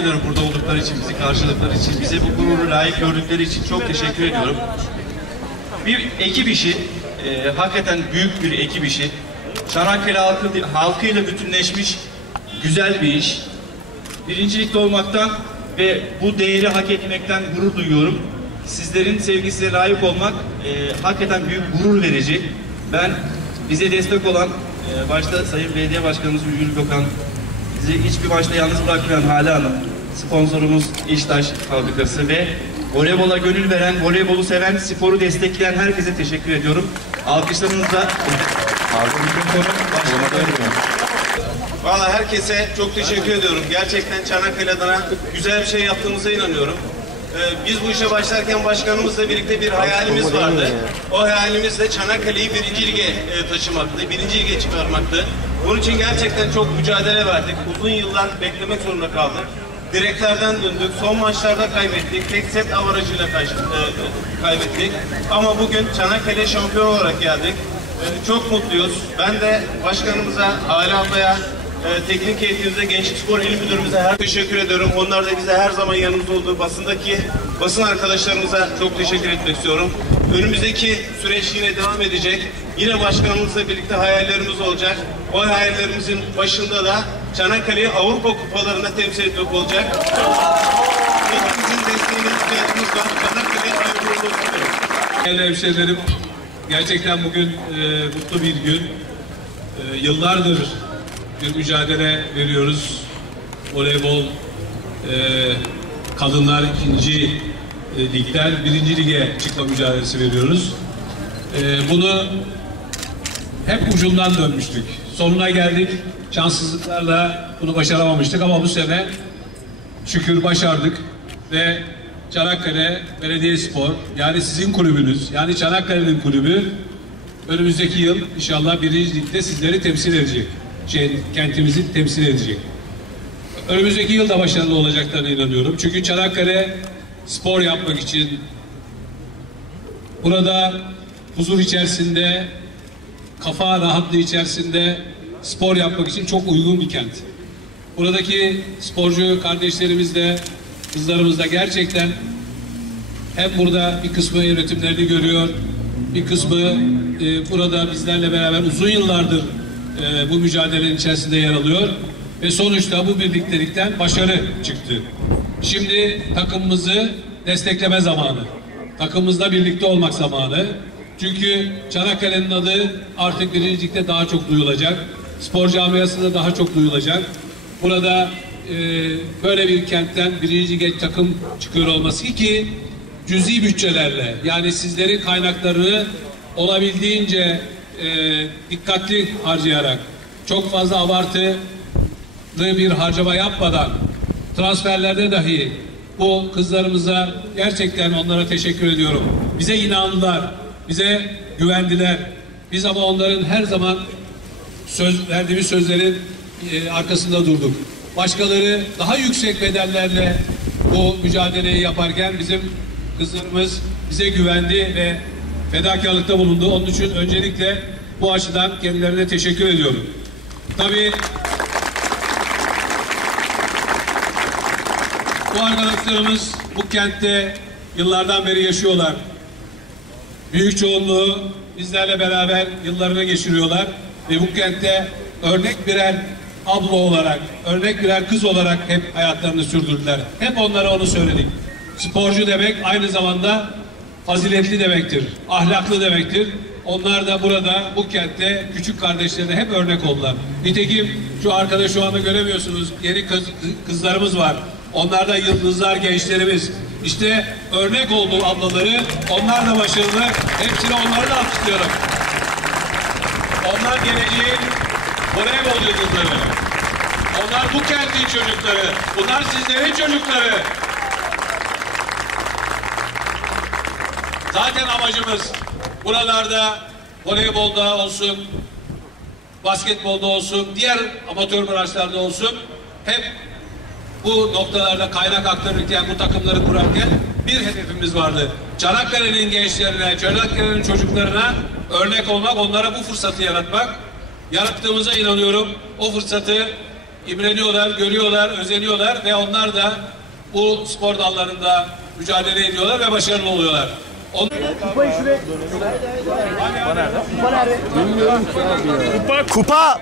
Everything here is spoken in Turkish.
ediyorum burada oldukları için, bizi karşıladıkları için, bize bu gururu layık gördükleri için çok teşekkür ediyorum. Bir ekip işi, e, hakikaten büyük bir ekip işi. Çanakkale halkı, halkıyla bütünleşmiş güzel bir iş. Birincilikte olmaktan ve bu değeri hak etmekten gurur duyuyorum. Sizlerin sevgisine layık olmak e, hakikaten büyük gurur verici. Ben bize destek olan e, başta Sayın Belediye Başkanımız Ülgül Gökhan, bizi hiçbir maçta yalnız bırakmayan Hale Hanım, sponsorumuz İştaş Fabrikası ve voleybola gönül veren, voleybolu seven, sporu destekleyen herkese teşekkür ediyorum. Alkışlarınızla. Valla herkese çok teşekkür ediyorum. Gerçekten Çanakkale adına güzel bir şey yaptığımıza inanıyorum. Ee, biz bu işe başlarken başkanımızla birlikte bir hayalimiz vardı. O hayalimiz de Çanakkale'yi birinci lige e, taşımaktı, birinci lige çıkarmaktı. Bunun için gerçekten çok mücadele verdik. Uzun yıllar beklemek zorunda kaldık. Direklerden döndük, son maçlarda kaybettik, tek set avarajıyla e, kaybettik. Ama bugün Çanakkale şampiyon olarak geldik. Ee, Çok mutluyuz. Ben de başkanımıza, Hale ablaya, e, teknik heyetimize, Gençlik Spor İl Müdürümüze her teşekkür ediyorum. Onlar da bize her zaman yanımızda olduğu basındaki basın arkadaşlarımıza çok teşekkür etmek istiyorum. Önümüzdeki süreç yine devam edecek. Yine başkanımızla birlikte hayallerimiz olacak. O hayallerimizin başında da Çanakkale'yi Avrupa kupalarında temsil etmek olacak. Hepinizin desteğine ihtiyacımız var. Çanakkale'ye olsun. diyorum. Değerli hemşehrilerim, gerçekten bugün e, mutlu bir gün. E, yıllardır bir mücadele veriyoruz. Voleybol e, kadınlar ikinci e, ligden birinci lige çıkma mücadelesi veriyoruz. E, bunu hep ucundan dönmüştük. Sonuna geldik. Şanssızlıklarla bunu başaramamıştık ama bu sene şükür başardık ve Çanakkale Belediyespor yani sizin kulübünüz yani Çanakkale'nin kulübü önümüzdeki yıl inşallah birinci ligde sizleri temsil edecek. Şey, kentimizi temsil edecek. Önümüzdeki yıl da başarılı olacaklarına inanıyorum. Çünkü Çanakkale spor yapmak için burada huzur içerisinde kafa rahatlığı içerisinde spor yapmak için çok uygun bir kent. Buradaki sporcu kardeşlerimiz de kızlarımız da gerçekten hem burada bir kısmı yönetimlerini görüyor, bir kısmı e, burada bizlerle beraber uzun yıllardır e, bu mücadelenin içerisinde yer alıyor ve sonuçta bu birliktelikten başarı çıktı. Şimdi takımımızı destekleme zamanı. Takımımızla birlikte olmak zamanı. Çünkü Çanakkale'nin adı artık birincilikte daha çok duyulacak. Spor camiasında daha çok duyulacak. Burada e, böyle bir kentten birinci lige takım çıkıyor olması ki cüzi bütçelerle yani sizlerin kaynaklarını olabildiğince e, dikkatli harcayarak çok fazla abartılı bir harcama yapmadan transferlerde dahi bu kızlarımıza gerçekten onlara teşekkür ediyorum. Bize inandılar, bize güvendiler. Biz ama onların her zaman söz verdiğimiz sözlerin e, arkasında durduk. Başkaları daha yüksek bedellerle bu mücadeleyi yaparken bizim kızlarımız bize güvendi ve fedakarlıkta bulundu. Onun için öncelikle bu açıdan kendilerine teşekkür ediyorum. Tabii bu arkadaşlarımız bu kentte yıllardan beri yaşıyorlar. Büyük çoğunluğu bizlerle beraber yıllarını geçiriyorlar ve bu kentte örnek birer abla olarak, örnek birer kız olarak hep hayatlarını sürdürdüler. Hep onlara onu söyledik. Sporcu demek aynı zamanda faziletli demektir, ahlaklı demektir. Onlar da burada bu kentte küçük kardeşlerine hep örnek oldular. Nitekim şu arkada şu anda göremiyorsunuz yeni kız, kızlarımız var. Onlar da yıldızlar gençlerimiz. İşte örnek olduğu ablaları onlar da başarılı. Hepsine onları da alkışlıyorum. Onlar geleceğin voleybol yıldızları. Onlar bu kentin çocukları. Bunlar sizlerin çocukları. Zaten amacımız buralarda voleybolda olsun, basketbolda olsun, diğer amatör branşlarda olsun hep bu noktalarda kaynak aktarırken, bu takımları kurarken bir hedefimiz vardı. Çanakkale'nin gençlerine, Çanakkale'nin çocuklarına örnek olmak, onlara bu fırsatı yaratmak. Yarattığımıza inanıyorum. O fırsatı imreniyorlar, görüyorlar, özeniyorlar ve onlar da bu spor dallarında mücadele ediyorlar ve başarılı oluyorlar. On- Kupa